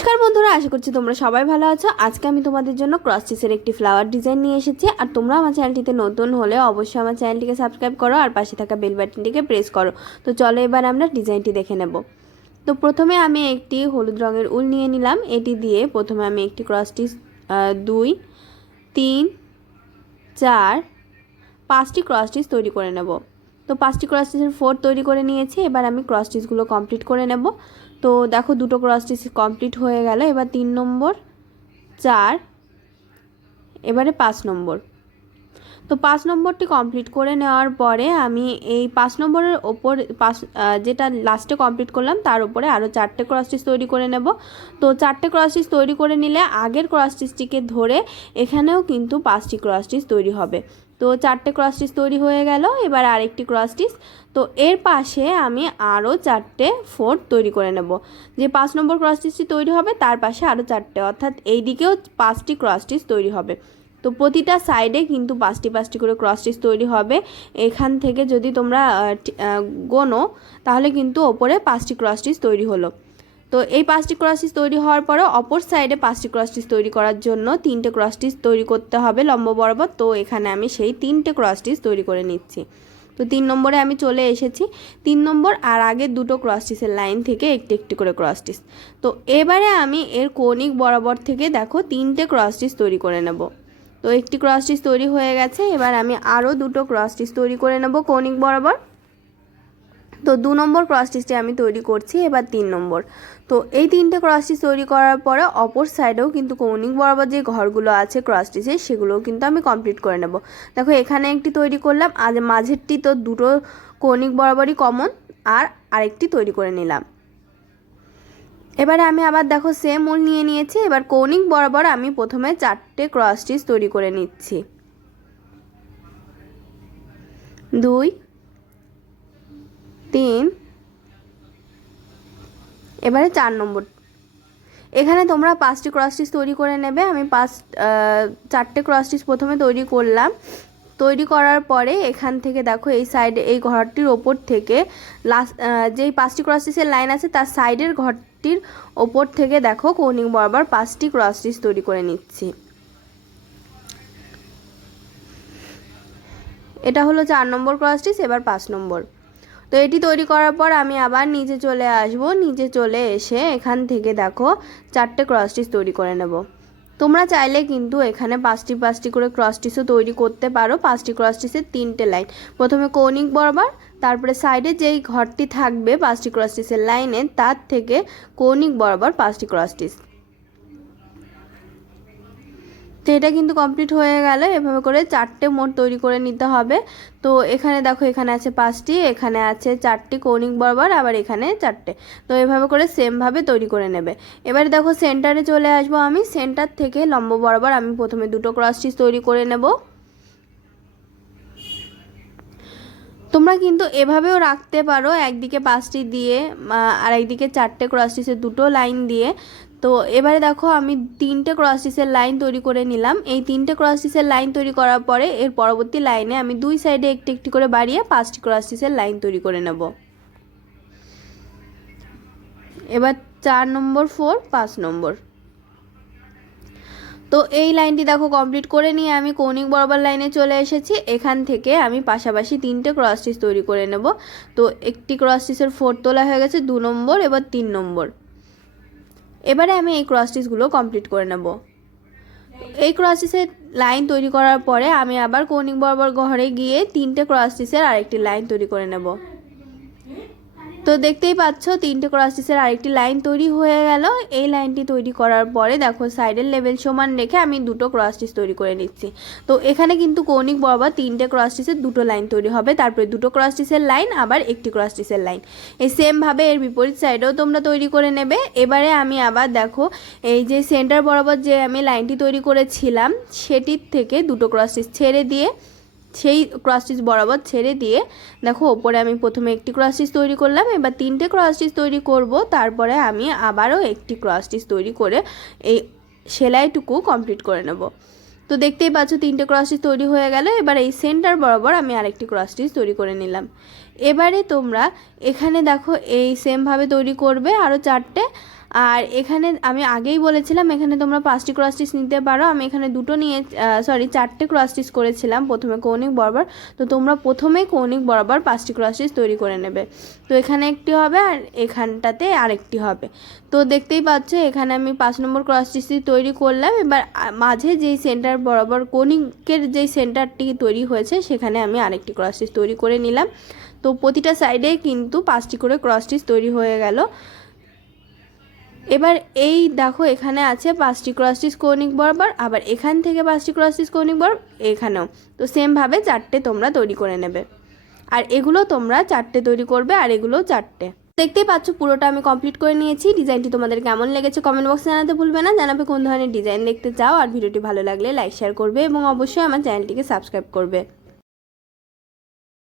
নমস্কার বন্ধুরা, আশা করছি তোমরা সবাই ভালো আছো। আজকে আমি তোমাদের জন্য ক্রস স্টিচের একটি ফ্লাওয়ার ডিজাইন নিয়ে এসেছি। আর তোমরা আমার চ্যানেলটিতে নতুন হলে অবশ্যই আমার চ্যানেলটিকে সাবস্ক্রাইব করো আর পাশে থাকা বেল বাটনটিকে প্রেস করো। তো চলো এবার আমরা ডিজাইনটি দেখে নেব। তো প্রথমে আমি একটি হলুদ রঙের উল নিয়ে নিলাম। এটি দিয়ে প্রথমে আমি একটি ক্রস স্টিচ 2, 3, 4, 5টি ক্রস স্টিচ তৈরি করে নেব। তো 5টি ক্রস স্টিচের 4 তৈরি করে নিয়েছি। এবার আমি ক্রস স্টিচগুলো কমপ্লিট করে নেব। তো দেখো দুটো ক্রস স্টিচ কমপ্লিট হয়ে গেল। এবার 3 নম্বর, 4, এবারে 5 নম্বর। তো 5 নম্বরটি কমপ্লিট করে নেওয়ার পরে আমি এই 5 নম্বরের ওপর যেটা লাস্টে কমপ্লিট করলাম তার উপরে আরও 4টে ক্রস স্টিচ তৈরি করে নেব। তো 4টে ক্রস স্টিচ তৈরি করে নিলে আগের ক্রস স্টিচটিকে ধরে এখানেও কিন্তু 5টি ক্রস স্টিচ তৈরি হবে। তো 4টে ক্রস স্টিচ তৈরি হয়ে গেল। এবার আরেকটি ক্রস স্টিচ। তো এর পাশে আমি আরও 4টে 4 তৈরি করে নেব। যে 5 নম্বর ক্রস স্টিচটি তৈরি হবে তার পাশে আরও 4টে, অর্থাৎ এই দিকেও 5টি ক্রস স্টিচ তৈরি হবে। তো প্রতিটা সাইডে কিন্তু 5টি করে ক্রস স্টিচ তৈরি হবে। এখান থেকে যদি তোমরা গোনো তাহলে কিন্তু ওপরে 5টি ক্রস স্টিচ তৈরি হলো। তো এই 5টি ক্রস স্টিচ তৈরি হওয়ার পরে অপর সাইডে 5টি ক্রস স্টিচ তৈরি করার জন্য 3টে ক্রস স্টিচ তৈরি করতে হবে লম্ব বরাবর। তো এখানে আমি সেই 3টে ক্রস স্টিচ তৈরি করে নিচ্ছি। তো 3 নম্বরে আমি চলে এসেছি। 3 নম্বর আর আগের দুটো ক্রস স্টিচের লাইন থেকে একটি একটি করে ক্রস স্টিচ। তো এবারে আমি এর কৌণিক বরাবর থেকে দেখো 3টে ক্রস স্টিচ তৈরি করে নেব। তো একটি ক্রস স্টিচ তৈরি হয়ে গেছে। এবার আমি আরও দুটো ক্রস স্টিচ তৈরি করে নেব কৌণিক বরাবর। তো 2 নম্বর ক্রস স্টিচটি আমি তৈরি করছি। এবার 3 নম্বর। তো এই 3টে ক্রস স্টিচ তৈরি করার পরে অপর সাইডেও কিন্তু কৌণিক বরাবর যে ঘরগুলো আছে ক্রস স্টিচের সেগুলোও কিন্তু আমি কমপ্লিট করে নেব। দেখো এখানে একটি তৈরি করলাম, আর মাঝেরটি তো দুটো কৌণিক বরাবরই কমন, আর আরেকটি তৈরি করে নিলাম। এবারে আমি আবার দেখো সেম উল নিয়ে নিয়েছি। এবার কৌণিক বরাবর আমি প্রথমে 4টে ক্রস স্টিচ তৈরি করে নিচ্ছি। 2, 3, এবারে 4 নম্বর। এখানে তোমরা 5টি ক্রস স্টিচ তৈরি করে নেবে। আমি 4টে ক্রস স্টিচ প্রথমে তৈরি করলাম। তৈরি করার পরে এখান থেকে দেখো এই সাইডে এই ঘরটির ওপর থেকে লাস্ট যেই 5টি ক্রস স্টিচের লাইন আছে তার সাইডের ঘরটির ওপর থেকে দেখো কৌণিক বরাবর 5টি ক্রস স্টিচ তৈরি করে নিচ্ছি। এটা হলো 4 নম্বর ক্রস স্টিচ। এবার 5 নম্বর। তো এটি তৈরি করার পর আমি আবার নিচে চলে আসব। নিচে চলে এসে এখান থেকে দেখো 4টে ক্রস স্টিচ তৈরি করে নেব। তোমরা চাইলে কিন্তু এখানে 5টি করে ক্রস স্টিচও তৈরি করতে পারো। 5টি ক্রস স্টিচের 3টে লাইন, প্রথমে কৌণিক বরাবর, তারপরে সাইডে যেই ঘরটি থাকবে 5টি ক্রস স্টিচের লাইনে তার থেকে কৌণিক বরাবর 5টি ক্রস স্টিচ। তো এটা কিন্তু কমপ্লিট হয়ে গেল। এভাবে করে 4টে মোট তৈরি করে নিতে হবে। তো এখানে দেখো এখানে আছে 5টি, এখানে আছে 4টি কৌণিক বরাবর, আবার এখানে 4টে। তো এভাবে করে সেমভাবে তৈরি করে নেবে। এবারে দেখো সেন্টারে চলে আসবো আমি। সেন্টার থেকে লম্ব বরাবর আমি প্রথমে দুটো ক্রস স্টিচ তৈরি করে নেব। তোমরা কিন্তু এভাবেও রাখতে পারো, একদিকে 5টি দিয়ে আর একদিকে 4টে ক্রস স্টিচের দুটো লাইন দিয়ে। তো এবারে দেখো আমি 3টে ক্রস স্টিচের লাইন তৈরি করে নিলাম। এই 3টে ক্রস স্টিচের লাইন তৈরি করার পরে এর পরবর্তী লাইনে আমি দুই সাইডে একটি একটি করে বাড়িয়ে 5টি ক্রস স্টিচের লাইন তৈরি করে নেব। এবার 4 নম্বর, 4, 5 নম্বর। তো এই লাইনটি দেখো কমপ্লিট করে নিয়ে আমি কৌণিক বরাবর লাইনে চলে এসেছি। এখান থেকে আমি পাশাপাশি 3টে ক্রস স্টিচ তৈরি করে নেব। তো একটি ক্রস স্টিচের 4 তোলা হয়ে গেছে, 2 নম্বর, এবার 3 নম্বর। এবারে আমি এই ক্রস স্টিচগুলো কমপ্লিট করে নেব। এই ক্রস স্টিচের লাইন তৈরি করার পরে আমি আবার কৌণিক বরাবর ঘরে গিয়ে 3টে ক্রস স্টিচের আরেকটি লাইন তৈরি করে নেব। তো দেখতেই পাচ্ছ 3টে ক্রস স্টিচের আরেকটি লাইন তৈরি হয়ে গেল। এই লাইনটি তৈরি করার পরে দেখো সাইডের লেভেল সমান রেখে আমি দুটো ক্রস স্টিচ তৈরি করে নিচ্ছি। তো এখানে কিন্তু কৌণিক বরাবর 3টে ক্রস স্টিচের দুটো লাইন তৈরি হবে, তারপরে দুটো ক্রস স্টিচের লাইন, আবার একটি ক্রস স্টিচের লাইন। এই সেমভাবে এর বিপরীত সাইডেও তোমরা তৈরি করে নেবে। এবারে আমি আবার দেখো এই যে সেন্টার বরাবর যে আমি লাইনটি তৈরি করেছিলাম সেটির থেকে দুটো ক্রস স্টিচ ছেড়ে দিয়ে, সেই ক্রস স্টিচ বরাবর ছেড়ে দিয়ে দেখো ওপরে আমি প্রথমে একটি ক্রস স্টিচ তৈরি করলাম। এবার 3টে ক্রস স্টিচ তৈরি করব, তারপরে আমি আবারও একটি ক্রস স্টিচ তৈরি করে এই সেলাইটুকু কমপ্লিট করে নেব। তো দেখতেই পাচ্ছ 3টে ক্রস স্টিচ তৈরি হয়ে গেল। এবার এই সেন্টার বরাবর আমি আরেকটি ক্রস স্টিচ তৈরি করে নিলাম। এবারে তোমরা এখানে দেখো এই সেমভাবে তৈরি করবে আরও 4টে, আর এখানে আমি আগেই বলেছিলাম এখানে তোমরা 5টি ক্রস স্টিচ নিতে পারো। আমি এখানে 4টে ক্রস স্টিচ করেছিলাম প্রথমে কৌণিক বরাবর। তো তোমরা প্রথমেই কৌণিক বরাবর 5টি ক্রস স্টিচ তৈরি করে নেবে। তো এখানে একটি হবে আর এখানটাতে আরেকটি হবে। তো দেখতেই পাচ্ছ এখানে আমি 5 নম্বর ক্রস স্টিচটি তৈরি করলাম। এবার মাঝে যেই সেন্টার বরাবর কৌণিকের যেই সেন্টারটি তৈরি হয়েছে সেখানে আমি আরেকটি ক্রস স্টিচ তৈরি করে নিলাম। তো প্রতিটা সাইডে কিন্তু 5টি করে ক্রস স্টিচ তৈরি হয়ে গেল। এবার এই দেখো এখানে আছে 5টি ক্রস স্টিচ কৌণিক বরাবর, আবার এখান থেকে 5টি ক্রস স্টিচ কৌণিক বরাবর এখানেও। তো সেমভাবে 4টে তোমরা তৈরি করে নেবে। আর এগুলো তোমরা 4টে তৈরি করবে আর এগুলো 4টে। দেখতেই পাচ্ছ পুরোটা আমি কমপ্লিট করে নিয়েছি। ডিজাইনটি তোমাদের কেমন লেগেছে কমেন্ট বক্সে জানাতে ভুলবে না। জানাবে কোন ধরনের ডিজাইন দেখতে চাও। আর ভিডিওটি ভালো লাগলে লাইক শেয়ার করবে এবং অবশ্যই আমার চ্যানেলটিকে সাবস্ক্রাইব করবে।